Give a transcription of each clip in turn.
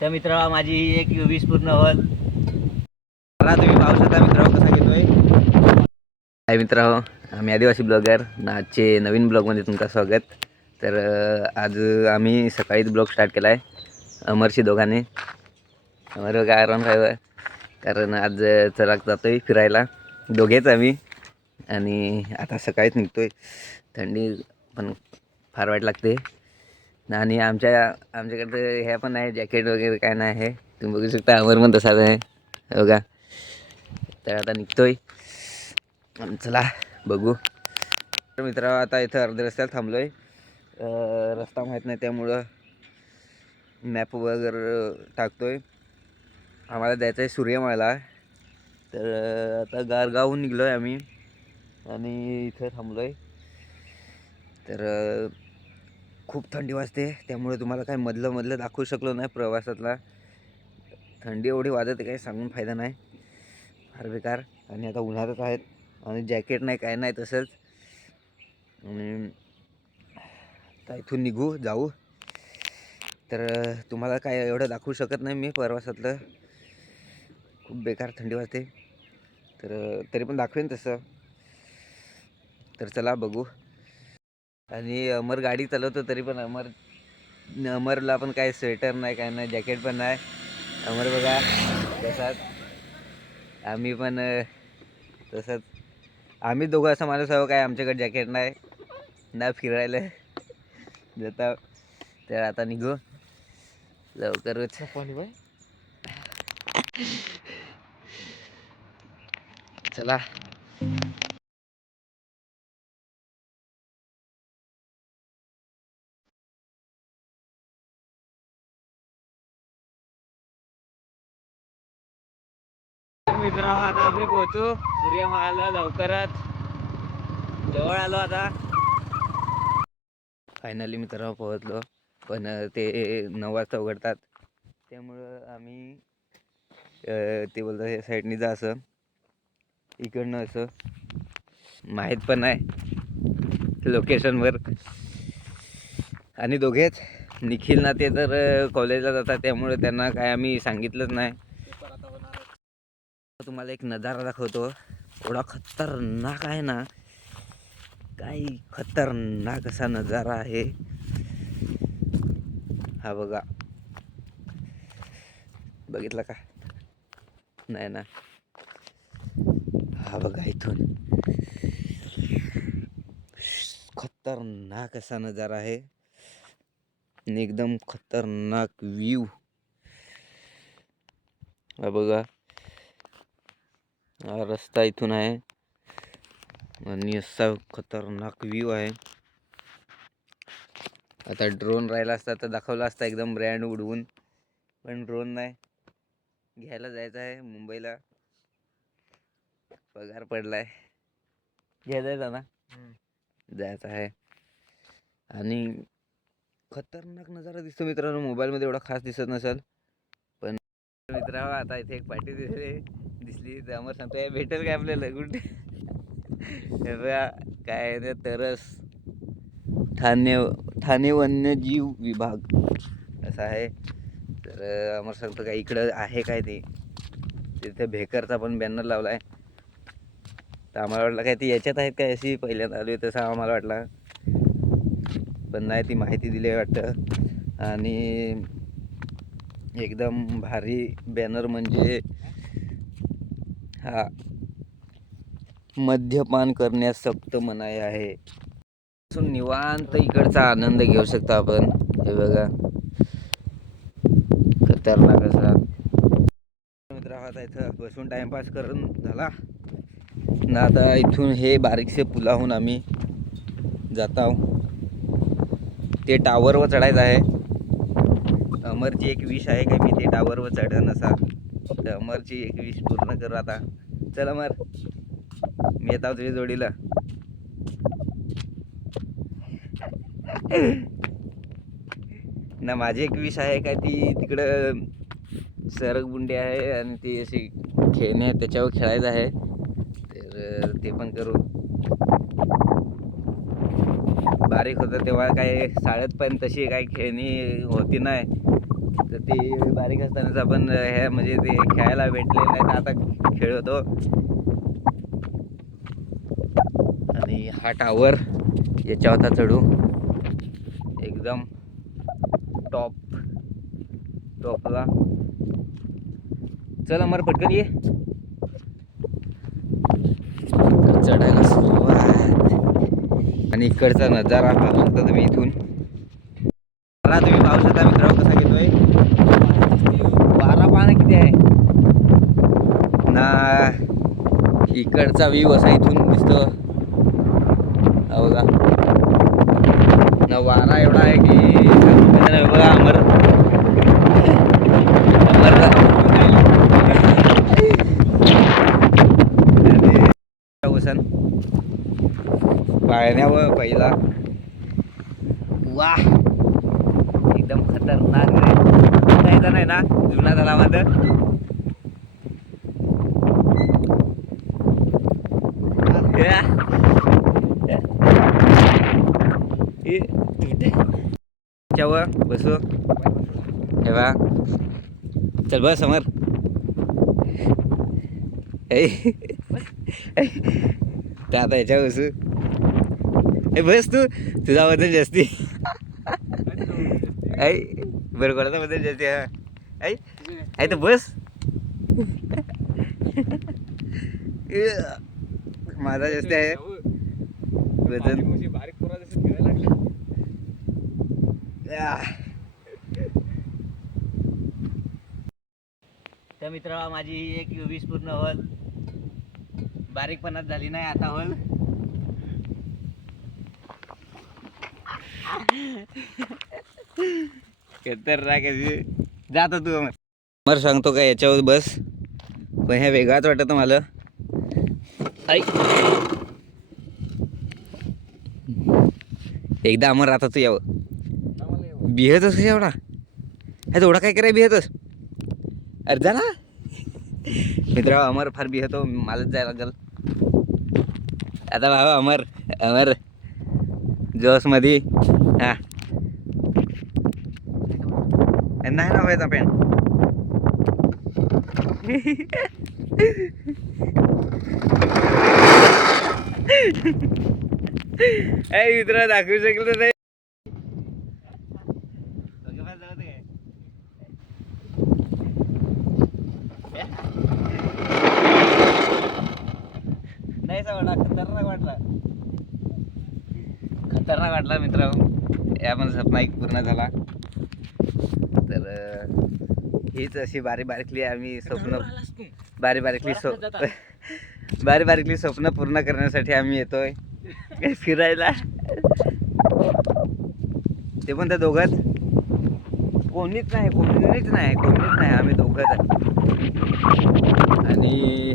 तर मित्र माझी ही एक वीस पूर्ण होल. मला तुम्ही पाहू शकता मित्र कसा घेतोय. हाय मित्र, आम्ही आदिवासी ब्लॉगर. आजचे नवीन ब्लॉगमध्ये तुमचं स्वागत. तर आज आम्ही सकाळीच ब्लॉग स्टार्ट केला आहे अमरशी दोघांनी. अमर काय आराम काय, कारण आज चला जातोय फिरायला दोघेच आम्ही. आणि आता सकाळीच निघतोय. थंडी पण फार वाईट लागते. आणि आमच्याकडे ह्या पण आहे, जॅकेट वगैरे काय नाही आहे. तुम्ही बघू शकता अमर पण तसाच आहे बघा. तर आता निघतोय, चला बघू. तर मित्र आता इथं अर्ध्या रस्त्याला थांबलोय. रस्ता माहीत नाही त्यामुळं मॅप वगैरे टाकतोय. आम्हाला जायचं आहे सूर्यमाला. तर आता गारगावहून निघलो आहे आम्ही आणि इथं थांबलो आहे. तर खूप थंडी वाजते, त्यामुळे तुम्हाला काय मधलं दाखवू शकलो नाही प्रवासातला. थंडी एवढी वाजते काही सांगून फायदा नाही, फार बेकार. आणि आता उन्हाळ्यात आहेत आणि जॅकेट नाही काय नाही तसंच. आणि आता इथून निघू जाऊ. तर तुम्हाला काय एवढं दाखवू शकत नाही मी प्रवासातलं, खूप बेकार थंडी वाजते. तर तरी पण दाखवेन तसं. तर चला बघू. आणि अमर गाडी चालवतो तरी पण अमरला पण काय स्वेटर नाही काय नाही, जॅकेट पण नाही. अमर बघा तसाच, आम्ही पण तसंच. आम्ही दोघं असं माणूस आहो काय आमच्याकडे जॅकेट नाही ना फिरायला जाता. तर आता निघू लवकरच. चला. मित्र आता आम्ही पोहोचू सूर्यमाला लवकरच, जवळ आलो आता. फायनली मित्र पोहोचलो. पण ते 9 वाजता उघडतात, त्यामुळं आम्ही ते बोलतात हे साईडनी जा, असं इकडनं असं माहीत पण नाही लोकेशनवर. आणि दोघेच निखिल ना ते तर कॉलेजला जातात, त्यामुळे त्यांना काय आम्ही सांगितलंच नाही. तुम्हाला एक नजारा दाखवतो, एवढा खतरनाक आहे ना, काही खतरनाक असा नजारा आहे हा बघा. बघितला का नाही ना, हा बघा इथून खतरनाक असा नजारा आहे आणि एकदम खतरनाक व्ह्यू हा बघा. हा रस्ता इथून आहे आणि असा खतरनाक व्ह्यू आहे. आता ड्रोन राहिला असता तर दाखवला असता एकदम ब्रँड उडवून, पण ड्रोन नाही. घ्यायला जायचं आहे मुंबईला, पगार पडलाय, घ्यायला ना जायचं आहे. आणि खतरनाक नजारा दिसतो मित्रांनो, मोबाईलमध्ये एवढा खास दिसत नसेल. पण मित्रांनो आता इथे एक पार्टी दिसली, त्यामुळे सांगतोय भेटेल काय आपल्याला कुठे. काय ते तरस ठाणे वन्यजीव विभाग असं आहे. तर आम्हाला सांगतो काय इकडं आहे काय ते, तिथे भेकरचा पण बॅनर लावला आहे. तर आम्हाला वाटलं काय ती याच्यात आहेत काय, अशी पहिल्यांदा आली तसं आम्हाला वाटला, पण नाही, ती माहिती दिली वाटतं. आणि एकदम भारी बॅनर म्हणजे हा मद्यपान करण्यास सक्त मनाई आहे. निवांत इकडचा आनंद घेऊ शकता आपण. हे बघा खतरनाक असा मित्र आता इथं बसून टाइमपास करून झाला ना. आता इथून हे बारीकसे पुलाहून आम्ही जात आहोत. ते टावरवर चढायचं आहे. अमरची एक विश आहे काय मी ते टावरवर चढन असा. तर अमरची एक विश पूर्ण करू आता. चल अमर, मी येत आहो तुझ्या जोडीला. ना माझी एक विश आहे काय, ती तिकडं सरगबुंडी आहे आणि ती अशी खेळणे आहे, त्याच्यावर खेळायचं आहे. तर ते पण करू. बारीक होतं तेव्हा काय शाळेत पण तशी काही खेळणी होती नाही, तर ते बारीक असतानाच आपण हे म्हणजे ते खेळायला भेटले नाही तर आता खेळ होतो. आणि हा टावर याच्या होता चढू एकदम टॉपला. चल अमर पटकन ये. चढायला सुरुवात आणि इकडचा नजारा पाहू शकता तुम्ही इथून. तुम्ही पाहू शकता मित्रांनो कसा घेतोय. वारा पाहणं किती आहे ना. इकडचा व्ह्यू असा इथून दिसतो बघा ना. वारा एवढा आहे की बघा. अमर वसन पाळण्यावर पहिला. वा एकदम खतरनाक जायचं नाही ना जुना तलावात. त्याच्यावर बसू हे बा. चल बस समर. तर आता याच्यावर बसू. हे बस तू तुझा बद्दल जास्ती ऐ बरं कोणाचा बद्दल जास्ती. हा ऐ तर बस. माझा जास्त आहे वजन. तर मित्र माझी एक 20 पूर्ण होल बारीकपणात झाली नाही आता होल. खतरनाक जातो तू अमर. सांगतो का याच्यावर बस पण ह्या वेगळाच वाटत मला. एकदा अमर राहता तू यावं बिहतस एवढा. हे थोडा काय कराय बिहतस. अरे जा ना मित्र. अमर फार बिहतो. मलाच जायला लागल आता बाबा. अमर जोश मध्ये. हा नाही ना व्हायचा पेन. मित्र दाखवू शकलो नाही. नाही वाटला. खतरनाक वाटला मित्र. या पण स्वप्न एक पूर्ण झाला. तर हीच अशी बारीकली आम्ही स्वप्न बारीकली स्वप्न पूर्ण करण्यासाठी आम्ही येतोय फिरायला. ते पण त्या दोघंच. कोणीच नाही आम्ही दोघंच आहे. आणि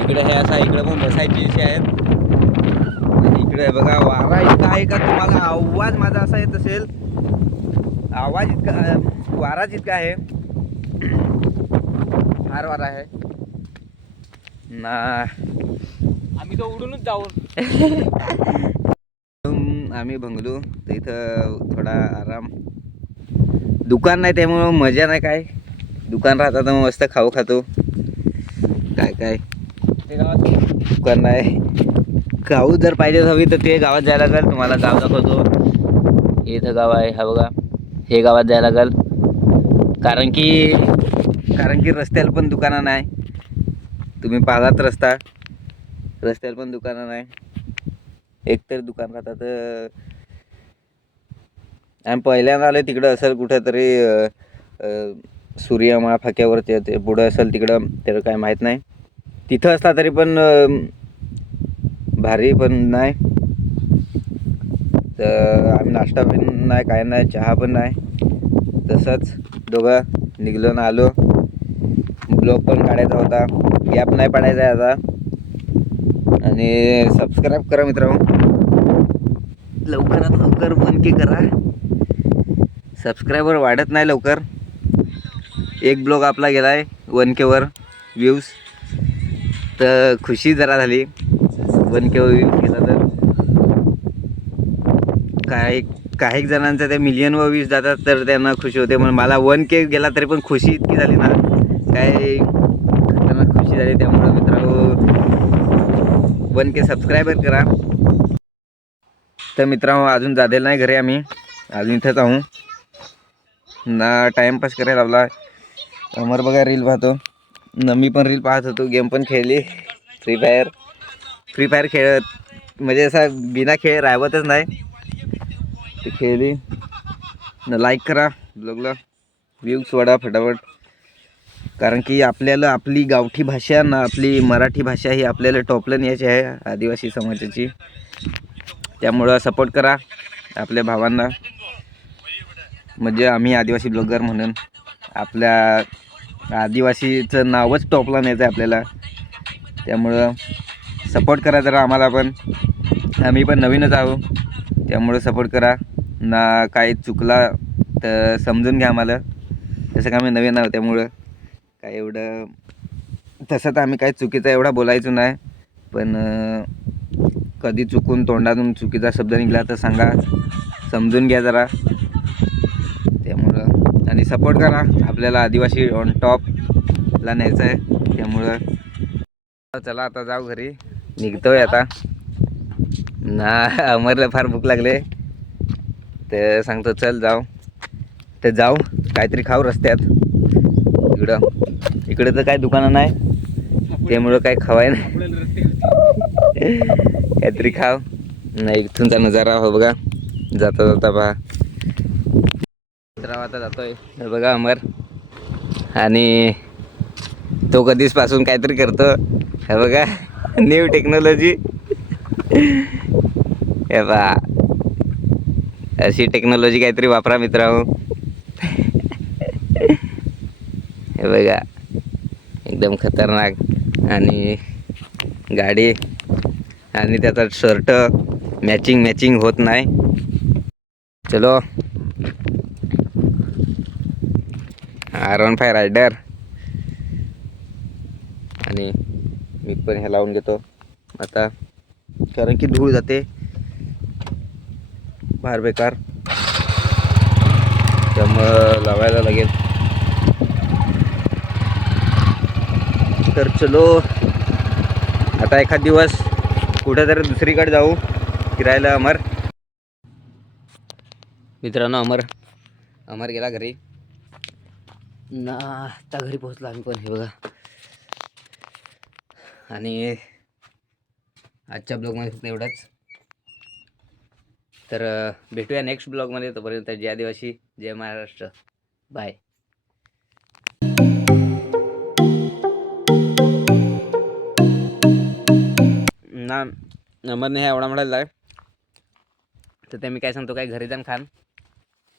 इकडे हे असा इकडे पण बसायची विषय आहेत. इकडे बघा वारा इतका आहे का तुम्हाला आवाज माझा असा येत असेल. आवाज इतका वाराच इतका आहे. फार वारा आहे ना. आम्ही तर उडूनच जाऊ. आम्ही भंगलो तर इथं थोडा आराम. दुकान नाही त्यामुळं मजा नाही काय. दुकान राहतात मग मस्त खातो. काय ते गावात दुकान नाही. गाव जर पाहिजे हवी तर ते गावात जायला लागेल. तुम्हाला गाव दाखवतो. इथं गाव आहे हा बघा. हे गावात जायला लागेल कारण की रस्त्याला पण दुकानं नाही. तुम्ही पाहलात रस्त्याला पण दुकानं नाही. एकतरी दुकान राहतात. आम्ही पहिल्यांदा आले तिकडं असेल कुठेतरी सूर्यमाळा फाक्यावरती ते पुढं असेल तिकडं. त्याला काय माहीत नाही. तिथं असला तरी पण भारी पण नाही. तर आम्ही नाश्ता पण नाही काय नाही. चहा पण नाही. तसंच दोघं निघलो ना आलो. ब्लॉग पण काढायचा होता. गॅप नाही पाडायचा आहे आता. आणि सबस्क्राईब करा मित्रांनो. लवकरात लवकर 1K करा. सबस्क्रायबर वाढत नाही लवकर. एक ब्लॉग आपला गेला आहे 1K वर व्ह्यूज. तर खुशी जरा झाली 1K वर व्ह्यूज गेला तर. काही जणांचं ते मिलियन व व्ह्यूज जातात तर त्यांना खुशी होते, पण मला 1K गेला तरी पण खुशी इतकी झाली ना, काय खतरनाक खुशी झाली. त्यामुळं मित्रांनो 1K सबस्क्रायबर करा. तर मित्रांनो अजून जादेल नाही घरी, आम्ही अजून इथंच आहो ना. टाईमपास करायला लावला. अमर बघा रील पाहतो ना, मी पण रील पाहत होतो. गेम पण खेळली, फ्री फायर खेळत म्हणजे असा बिना खेळ राहवतच नाही, ते खेळली ना. लाईक करा ब्लॉगला, व्ह्यूज सोडा फटाफट, कारण की आपल्याला आपली गावठी भाषा ना, आपली मराठी भाषा ही आपल्याला टॉपला न्यायची आहे आदिवासी समाजाची. त्यामुळं सपोर्ट करा आपल्या भावांना. म्हणजे आम्ही आदिवासी ब्लॉगर म्हणून आपल्या आदिवासीचं नावच टॉपला न्यायचं आहे आपल्याला. त्यामुळं सपोर्ट करा जरा आम्हाला पण, आम्ही पण नवीनच आहो. त्यामुळं सपोर्ट करा ना. काही चुकला तर समजून घ्या आम्हाला, तसं का आम्ही नवीन आहोत. त्यामुळं काय एवढं तसं तर आम्ही काही चुकीचं एवढा बोलायचो नाही, पण कधी चुकून तोंडातून चुकीचा शब्द निघाला तर सांगा, समजून घ्या जरा. त्यामुळं आणि सपोर्ट करा, आपल्याला आदिवासी ऑन टॉपला न्यायचं आहे. त्यामुळं चला आता जाऊ घरी, निघतोय आता ना. अमरला फार भूक लागले तर सांगतो चल जाऊ. तर जाऊ काहीतरी खाऊ रस्त्यात. इकडं तर काय दुकानं नाही, त्यामुळं काय खवाय नाही. काहीतरी खाव नाही. इथूनचा नजारा हो बघा, जाता जाता पहा. आता जातोय बघा अमर, आणि तो कधीच पासून काहीतरी करतो. हे बघा न्यू टेक्नॉलॉजी, हे बा अशी टेक्नॉलॉजी काहीतरी वापरा मित्रांनो. हे बघा एकदम खतरनाक, आणि गाडी आणि त्याचा शर्ट मॅचिंग होत नाही. चलो R15 रायडर, आणि मी पण हे लावून घेतो आता, कारण की धूळ जाते फार बेकार, त्यामुळं लावायला लागेल. तर चलो आता एखाद दिवस कुठेतरी दुसरीकडे जाऊ फिरायला. अमर मित्रांनो, अमर गेला घरी ना. आता घरी पोहोचलो आम्ही पण, हे बघा. आणि आजच्या ब्लॉगमध्ये फक्त एवढंच. तर भेटूया नेक्स्ट ब्लॉगमध्ये. तोपर्यंत जय आदिवासी, जय महाराष्ट्र, बाय. ना अमरने ह्या एवढा म्हणायला आहे तर ते मी काय सांगतो, काय घरी जाऊन खान.